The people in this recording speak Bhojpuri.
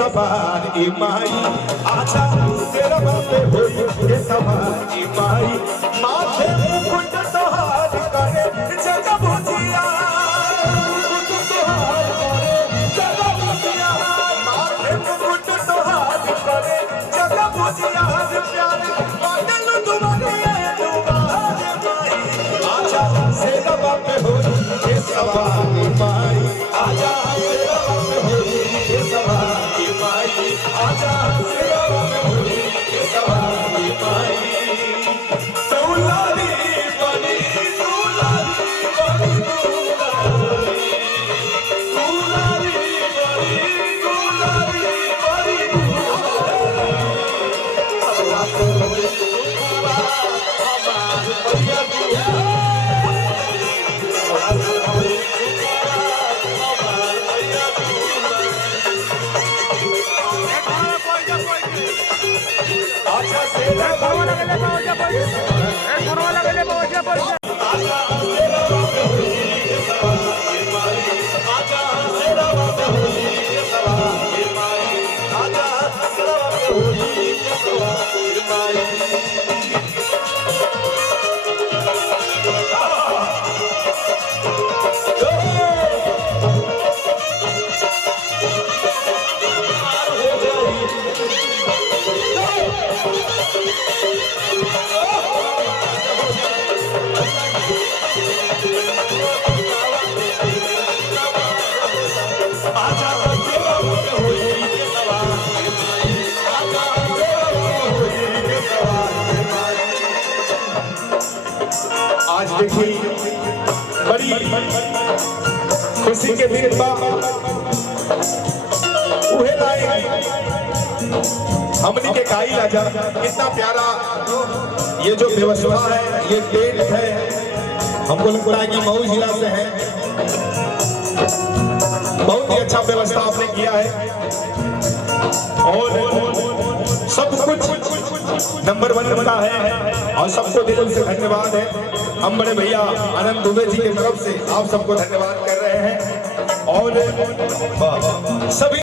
सवार माई आजा तेरा बापे होई के सवार माई माथे मुकुट तोहार करे जग बुझिया माथे मुकुट तोहार करे जग बुझिया प्यारे बादल तुम्हारे दुबार माई आजा तेरा बापे होई के सवार माई आजा तेरा बापे होई के सवार माई आजा तेरा बापे होई के सवार माई दुलारी बनी दुलारी बनी दुलारी बनी दुलारी बनी अल्लाह को हमार भैया आज देखिए बड़ी खुशी के दिन उहे लाई हमनी के गाई लाजा कितना प्यारा ये जो व्यवस्था है ये पेड़ है हमको लगता है कि मऊ जिला से है बहुत ही अच्छा व्यवस्था आपने किया है और सब कुछ नंबर 1 का है और सबको दिल से धन्यवाद है। हम बड़े भैया आनंद दुबे जी की तरफ से आप सबको धन्यवाद कर रहे हैं और सभी